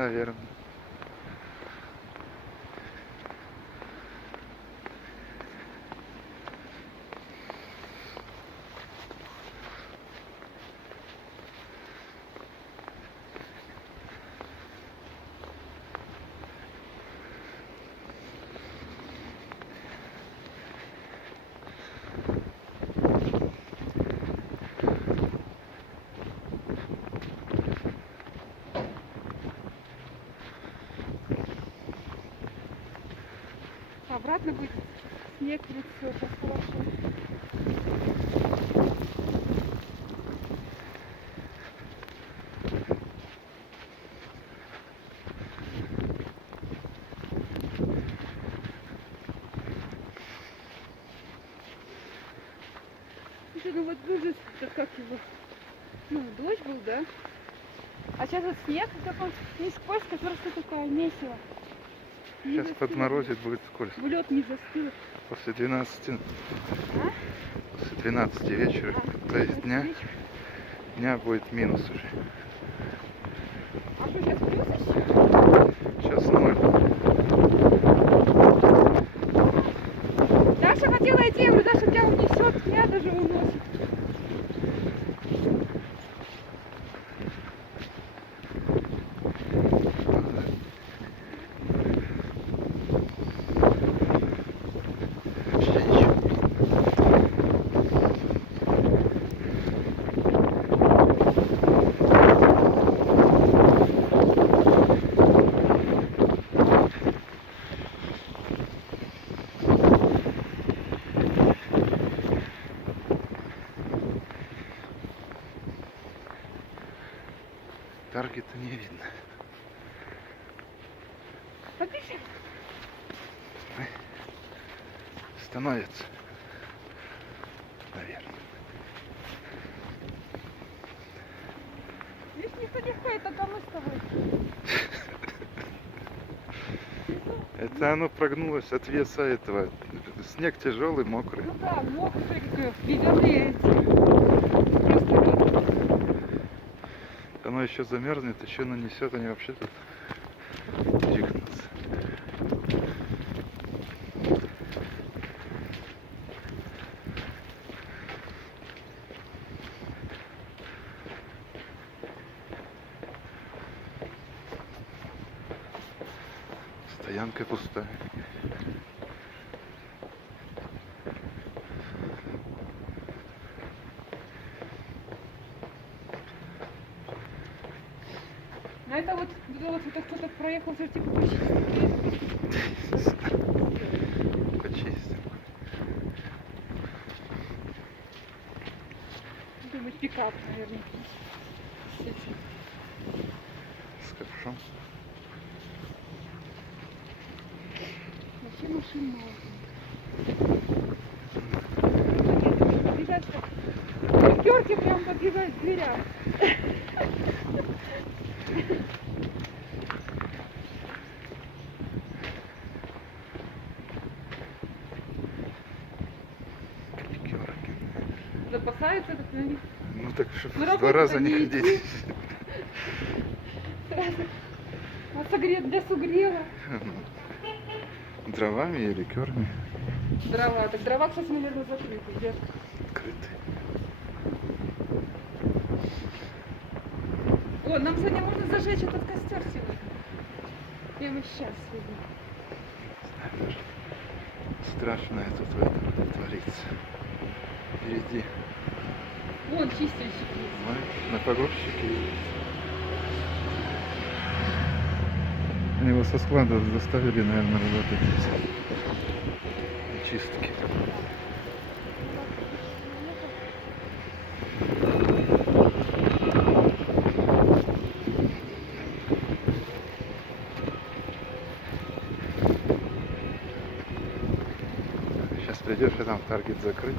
наверное. Обратно будет снег, будет все так хорошо. Слушай, ну вот был как его, ну дождь был, да? А сейчас вот снег, как он не скользко, просто такая месиво. Сейчас подморозит, будет скользко. В лед не застыл. После 12, А? после 12 вечера, то есть дня будет минус уже. А что, сейчас плюс еще? Сейчас 0. Даша хотела идти, я говорю, Даша тебя унесет, меня даже уносит. Вообще ничего не видно. Таргета не видно. Подпиши. Становится, наверное. Видишь, никто не ходит, только мы с тобой. Это оно прогнулось от веса этого. Снег тяжелый, мокрый. Ну да, мокрый, как бедовые. Просто вот. Оно еще замерзнет, еще нанесет, они вообще тут рехнутся. Стоянка пустая. А это вот это кто-то проехал, что типа почистил. Почистим. Думаю, пикап, наверное. С ковшом. Вообще машин мало. Бежать как пятерки прям подбегают к дверям. Пятерки. Запасаются как на них. Ну так что Ну, в 2 раза не работать-то не ходить. Вот согрет для сугрева. Дровами и ликерами. Дрова. Так дрова, кстати, наверное, закрыты. Где? Открыты. О, нам сегодня можно зажечь этот костер сегодня. Прямо сейчас сегодня. Знаешь, страшное тут в этом творится. Впереди. Вон чистильщик есть. На погрузчике есть. Они его со склада заставили, наверное, работать здесь. Чистки. Сейчас придешь, и там таргет закрыт.